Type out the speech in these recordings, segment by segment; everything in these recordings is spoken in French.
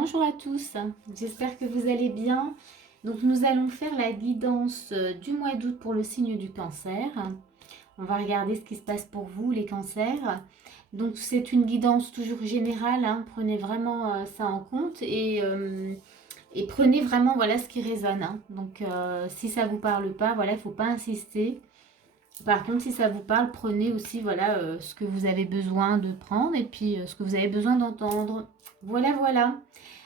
Bonjour à tous, j'espère que vous allez bien. Donc nous allons faire la guidance du mois d'août pour le signe du cancer. On va regarder ce qui se passe pour vous, les cancers. Donc c'est une guidance toujours générale, hein. Prenez vraiment ça en compte et prenez vraiment voilà, ce qui résonne, hein. Donc si ça ne vous parle pas, voilà, il ne faut pas insister. Par contre, si ça vous parle, prenez aussi voilà, ce que vous avez besoin de prendre et puis ce que vous avez besoin d'entendre. Voilà, voilà.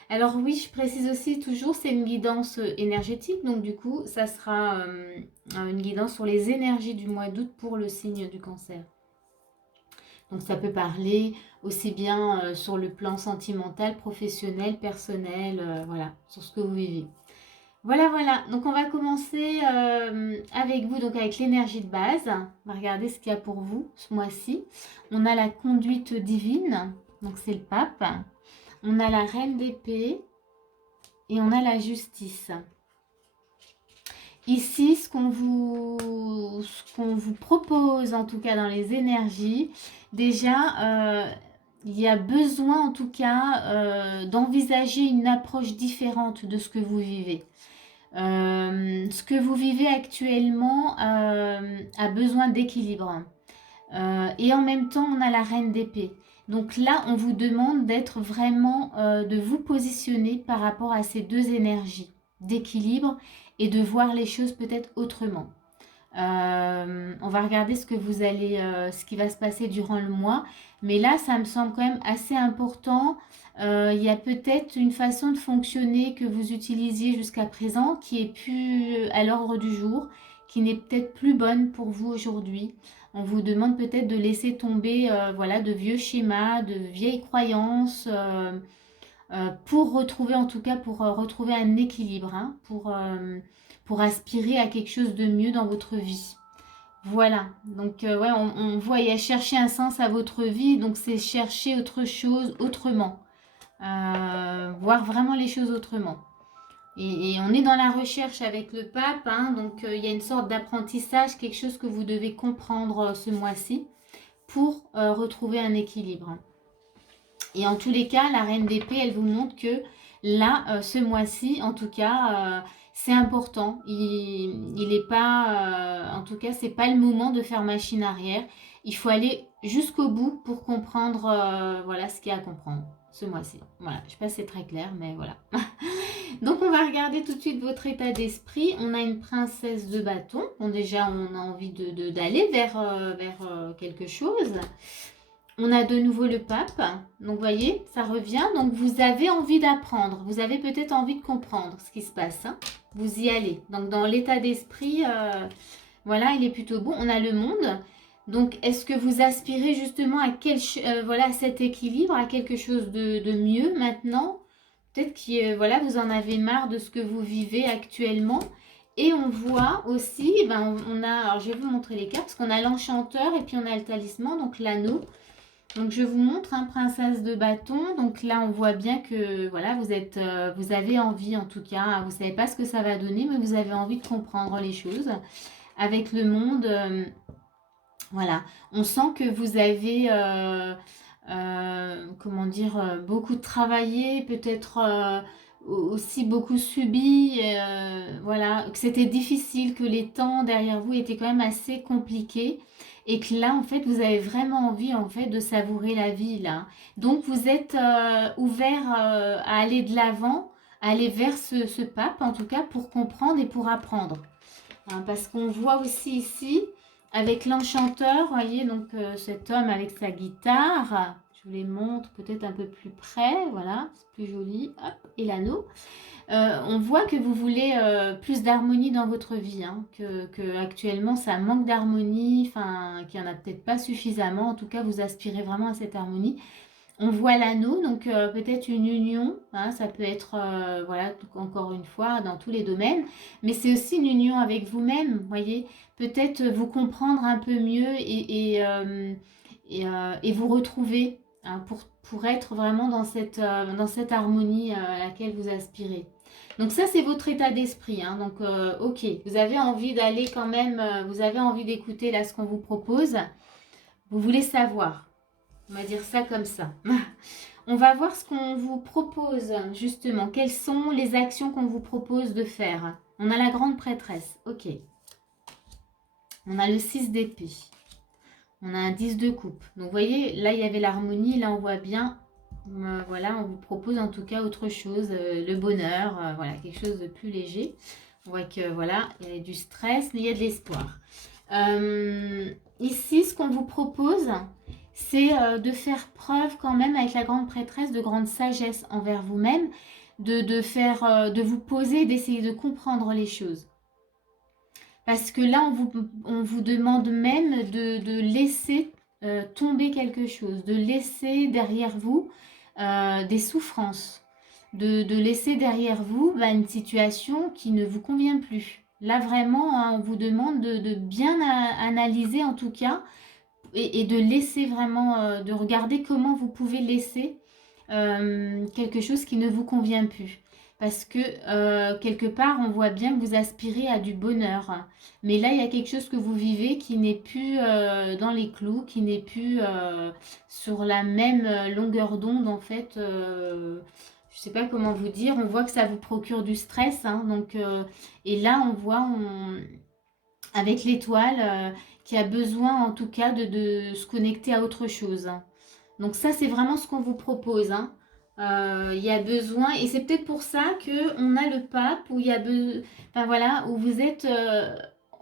Alors oui, je précise aussi toujours, c'est une guidance énergétique. Donc du coup, ça sera une guidance sur les énergies du mois d'août pour le signe du cancer. Donc ça peut parler aussi bien sur le plan sentimental, professionnel, personnel, voilà, sur ce que vous vivez. Voilà, voilà. Donc, on va commencer avec vous, donc avec l'énergie de base. On va regarder ce qu'il y a pour vous ce mois-ci. On a la conduite divine, donc c'est le pape. On a la reine d'épée et on a la justice. Ici, ce qu'on vous propose, en tout cas dans les énergies, déjà, il y a besoin, en tout cas, d'envisager une approche différente de ce que vous vivez. Ce que vous vivez actuellement a besoin d'équilibre. Et en même temps, on a la reine d'épée. Donc là, on vous demande d'être vraiment, de vous positionner par rapport à ces deux énergies d'équilibre et de voir les choses peut-être autrement. On va regarder ce qui va se passer durant le mois. Mais là, ça me semble quand même assez important. Il y a peut-être une façon de fonctionner que vous utilisiez jusqu'à présent qui est plus à l'ordre du jour, qui n'est peut-être plus bonne pour vous aujourd'hui. On vous demande peut-être de laisser tomber voilà, de vieux schémas, de vieilles croyances pour retrouver, en tout cas, pour retrouver un équilibre, hein, pour aspirer à quelque chose de mieux dans votre vie. Voilà, donc ouais, on voit, il y a chercher un sens à votre vie, donc c'est chercher autre chose autrement, voir vraiment les choses autrement. Et on est dans la recherche avec le pape, hein, donc il y a une sorte d'apprentissage, quelque chose que vous devez comprendre ce mois-ci pour retrouver un équilibre. Et en tous les cas, la reine d'épée, elle vous montre que là, ce mois-ci, en tout cas, c'est important. Il est pas, en tout cas, c'est pas le moment de faire machine arrière. Il faut aller jusqu'au bout pour comprendre, voilà, ce qu'il y a à comprendre ce mois-ci. Voilà, je sais pas si c'est très clair, mais voilà. Donc, on va regarder tout de suite votre état d'esprit. On a une princesse de bâton. Bon, déjà, on a envie d'aller vers quelque chose. On a de nouveau le pape, donc vous voyez, ça revient. Donc vous avez envie d'apprendre, vous avez peut-être envie de comprendre ce qui se passe, hein. Vous y allez. Donc dans l'état d'esprit, voilà, il est plutôt bon. On a le monde. Donc est-ce que vous aspirez justement à voilà, cet équilibre, à quelque chose de mieux maintenant? Peut-être que voilà, vous en avez marre de ce que vous vivez actuellement. Et on voit aussi, ben, alors je vais vous montrer les cartes, parce qu'on a l'enchanteur et puis on a le talisman, donc l'anneau. Donc je vous montre, hein, princesse de bâton. Donc là, on voit bien que voilà, vous avez envie, en tout cas, vous ne savez pas ce que ça va donner, mais vous avez envie de comprendre les choses. Avec le monde, voilà, on sent que vous avez, comment dire, beaucoup travaillé, peut-être aussi beaucoup subi, voilà, que c'était difficile, que les temps derrière vous étaient quand même assez compliqués. Et que là, en fait, vous avez vraiment envie, en fait, de savourer la vie, là. Donc, vous êtes ouvert à aller de l'avant, à aller vers ce pape, en tout cas, pour comprendre et pour apprendre. Hein, parce qu'on voit aussi ici, avec l'enchanteur, voyez, donc cet homme avec sa guitare, je vous les montre peut-être un peu plus près, voilà, c'est plus joli, hop, et l'anneau. On voit que vous voulez plus d'harmonie dans votre vie, hein, que actuellement ça manque d'harmonie, enfin qu'il n'y en a peut-être pas suffisamment. En tout cas, vous aspirez vraiment à cette harmonie. On voit l'anneau, donc peut-être une union, hein, ça peut être, voilà, encore une fois, dans tous les domaines, mais c'est aussi une union avec vous-même, voyez, peut-être vous comprendre un peu mieux et vous retrouver, hein, pour être vraiment dans cette harmonie à laquelle vous aspirez. Donc ça, c'est votre état d'esprit, hein. Donc, ok, vous avez envie d'aller quand même, vous avez envie d'écouter là ce qu'on vous propose. Vous voulez savoir. On va dire ça comme ça. On va voir ce qu'on vous propose, justement. Quelles sont les actions qu'on vous propose de faire? On a la grande prêtresse. Ok. On a le 6 d'épée. On a un 10 de coupe. Donc, vous voyez, là, il y avait l'harmonie. Là, on voit bien. Voilà, on vous propose en tout cas autre chose. Le bonheur. Voilà, quelque chose de plus léger. On voit que, voilà, il y a du stress, mais il y a de l'espoir. Ici, ce qu'on vous propose, c'est de faire preuve quand même avec la grande prêtresse de grande sagesse envers vous-même, de vous poser, d'essayer de comprendre les choses. Parce que là, on vous demande même de laisser tomber quelque chose, de laisser derrière vous des souffrances, de laisser derrière vous une situation qui ne vous convient plus. Là, vraiment, hein, on vous demande de bien analyser en tout cas et de laisser vraiment, de regarder comment vous pouvez laisser quelque chose qui ne vous convient plus. Parce que quelque part, on voit bien que vous aspirez à du bonheur. Mais là, il y a quelque chose que vous vivez qui n'est plus dans les clous, qui n'est plus sur la même longueur d'onde, en fait. Je ne sais pas comment vous dire. On voit que ça vous procure du stress. Hein, donc, et là, on voit avec l'étoile qui a besoin, en tout cas, de se connecter à autre chose. Donc ça, c'est vraiment ce qu'on vous propose. Hein. Il y a besoin, et c'est peut-être pour ça qu'on a le pape, où il y a enfin voilà, où vous êtes,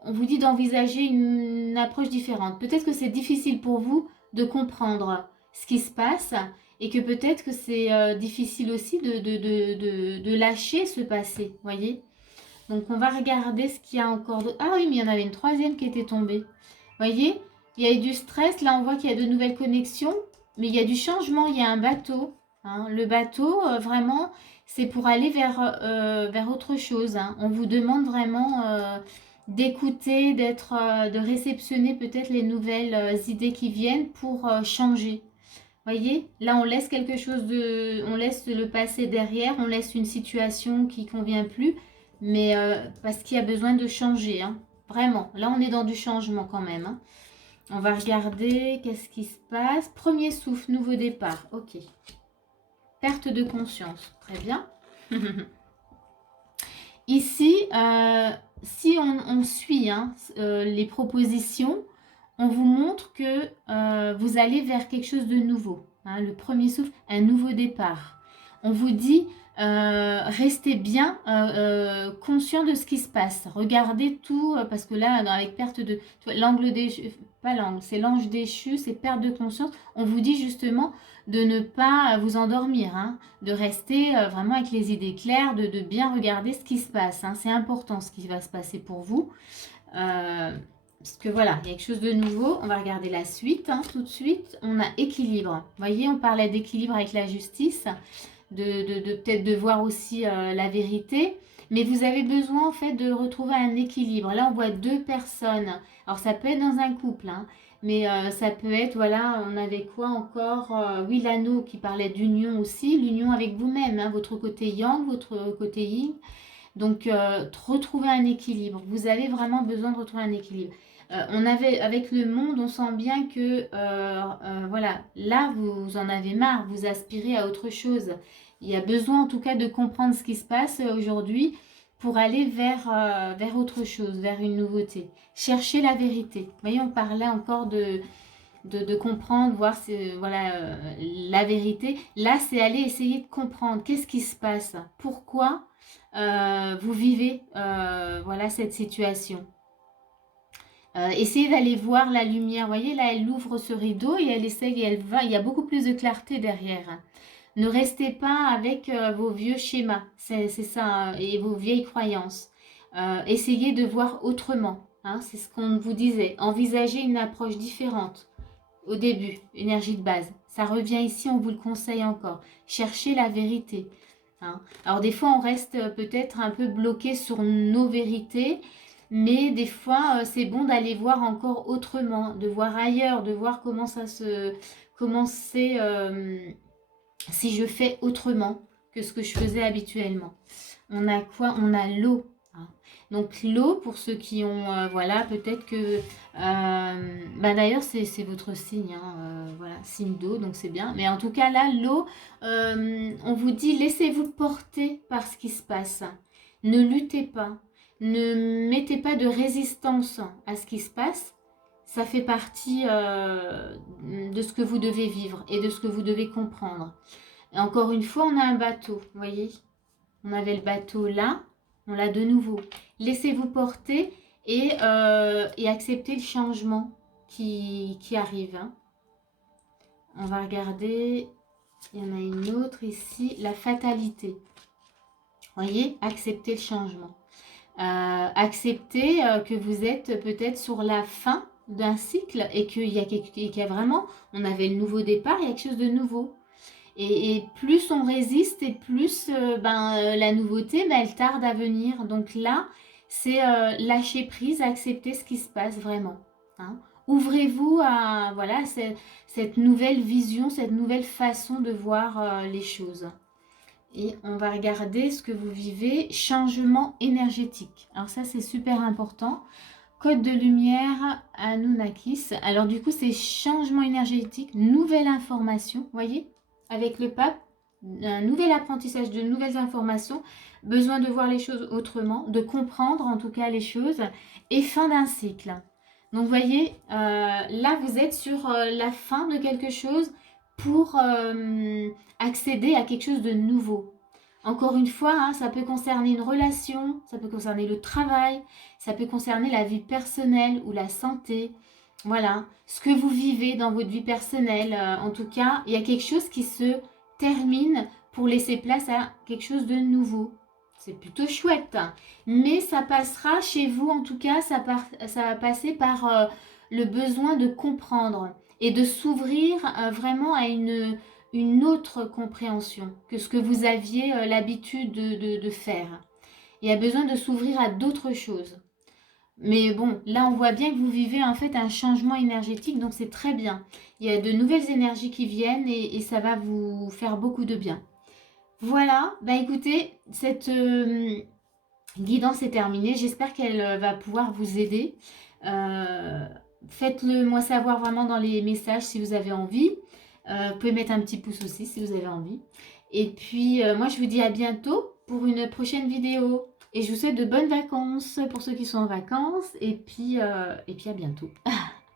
on vous dit d'envisager une approche différente. Peut-être que c'est difficile pour vous de comprendre ce qui se passe, et que peut-être que c'est difficile aussi de lâcher ce passé, voyez. Donc on va regarder ce qu'il y a encore d'autre. Ah oui, mais il y en avait une troisième qui était tombée. Voyez, il y a eu du stress, là on voit qu'il y a de nouvelles connexions. Mais il y a du changement, il y a un bateau. Hein. Le bateau, vraiment, c'est pour aller vers autre chose. Hein. On vous demande vraiment d'écouter, de réceptionner peut-être les nouvelles idées qui viennent pour changer. Voyez, là on laisse quelque chose on laisse le passé derrière, on laisse une situation qui ne convient plus, mais parce qu'il y a besoin de changer. Hein. Vraiment, là on est dans du changement quand même. Hein. On va regarder qu'est-ce qui se passe. Premier souffle, nouveau départ. Ok. Perte de conscience. Très bien. Ici, si on suit les propositions, on vous montre que vous allez vers quelque chose de nouveau. Hein, le premier souffle, un nouveau départ. On vous dit, restez bien conscient de ce qui se passe. Regardez tout, parce que là, avec perte de... L'angle déchu, pas l'angle, c'est l'ange déchu, c'est perte de conscience. On vous dit justement de ne pas vous endormir, hein, de rester vraiment avec les idées claires, de bien regarder ce qui se passe. Hein. C'est important ce qui va se passer pour vous. Parce que voilà, il y a quelque chose de nouveau. On va regarder la suite. Hein, tout de suite, on a équilibre. Vous voyez, on parlait d'équilibre avec la justice, peut-être de voir aussi la vérité. Mais vous avez besoin en fait de retrouver un équilibre. Là, on voit deux personnes. Alors, ça peut être dans un couple, hein, mais ça peut être, voilà, on avait quoi encore oui, l'anneau qui parlait d'union aussi. L'union avec vous-même, hein, votre côté yang, votre côté yin. Donc, retrouver un équilibre. Vous avez vraiment besoin de retrouver un équilibre. Avec le monde, on sent bien que, voilà, là, vous en avez marre, vous aspirez à autre chose. Il y a besoin, en tout cas, de comprendre ce qui se passe aujourd'hui pour aller vers autre chose, vers une nouveauté. Chercher la vérité. Vous voyez, on parlait encore de comprendre, voir voilà, la vérité. Là, c'est aller essayer de comprendre qu'est-ce qui se passe, pourquoi vous vivez voilà, cette situation. Essayez d'aller voir la lumière. Vous voyez, là, elle ouvre ce rideau et elle essaye et elle va. Il y a beaucoup plus de clarté derrière. Ne restez pas avec vos vieux schémas, c'est ça, et vos vieilles croyances. Essayez de voir autrement. Hein, c'est ce qu'on vous disait. Envisagez une approche différente. Au début, énergie de base. Ça revient ici, on vous le conseille encore. Cherchez la vérité. Hein. Alors des fois, on reste peut-être un peu bloqué sur nos vérités. Mais des fois, c'est bon d'aller voir encore autrement, de voir ailleurs, de voir comment c'est, si je fais autrement que ce que je faisais habituellement. On a quoi? On a l'eau. hein. Donc l'eau, pour ceux qui ont, voilà, peut-être que, bah d'ailleurs c'est votre signe, hein, voilà, signe d'eau, donc c'est bien. Mais en tout cas là, l'eau, on vous dit laissez-vous porter par ce qui se passe. Ne luttez pas, ne mettez pas de résistance à ce qui se passe. Ça fait partie de ce que vous devez vivre et de ce que vous devez comprendre. Et encore une fois, on a un bateau, vous voyez? On avait le bateau là, on l'a de nouveau. Laissez-vous porter et accepter le changement qui arrive, hein. On va regarder, il y en a une autre ici, la fatalité. Vous voyez, accepter le changement. Accepter que vous êtes peut-être sur la fin d'un cycle et qu'il y a vraiment, on avait le nouveau départ, il y a quelque chose de nouveau. Et plus on résiste et plus la nouveauté, elle tarde à venir. Donc là, c'est lâcher prise, accepter ce qui se passe vraiment, hein. Ouvrez-vous à voilà, cette nouvelle vision, cette nouvelle façon de voir les choses. Et on va regarder ce que vous vivez, changement énergétique. Alors ça, c'est super important. Code de lumière, Anunnakis. Alors du coup, c'est changement énergétique, nouvelle information, voyez, avec le pape, un nouvel apprentissage de nouvelles informations, besoin de voir les choses autrement, de comprendre en tout cas les choses, et fin d'un cycle. Donc vous voyez, là vous êtes sur la fin de quelque chose pour accéder à quelque chose de nouveau. Encore une fois, hein, ça peut concerner une relation, ça peut concerner le travail, ça peut concerner la vie personnelle ou la santé. Voilà, ce que vous vivez dans votre vie personnelle. En tout cas, il y a quelque chose qui se termine pour laisser place à quelque chose de nouveau. C'est plutôt chouette. Mais ça passera chez vous, en tout cas, ça va passer par le besoin de comprendre et de s'ouvrir vraiment à une autre compréhension que ce que vous aviez l'habitude de faire. Il y a besoin de s'ouvrir à d'autres choses. Mais bon, là on voit bien que vous vivez en fait un changement énergétique, donc c'est très bien. Il y a de nouvelles énergies qui viennent et ça va vous faire beaucoup de bien. Voilà, bah écoutez, cette guidance est terminée. J'espère qu'elle va pouvoir vous aider. Faites-le moi savoir vraiment dans les messages si vous avez envie. Vous pouvez mettre un petit pouce aussi si vous avez envie. Et puis, moi, je vous dis à bientôt pour une prochaine vidéo. Et je vous souhaite de bonnes vacances pour ceux qui sont en vacances. Et puis à bientôt.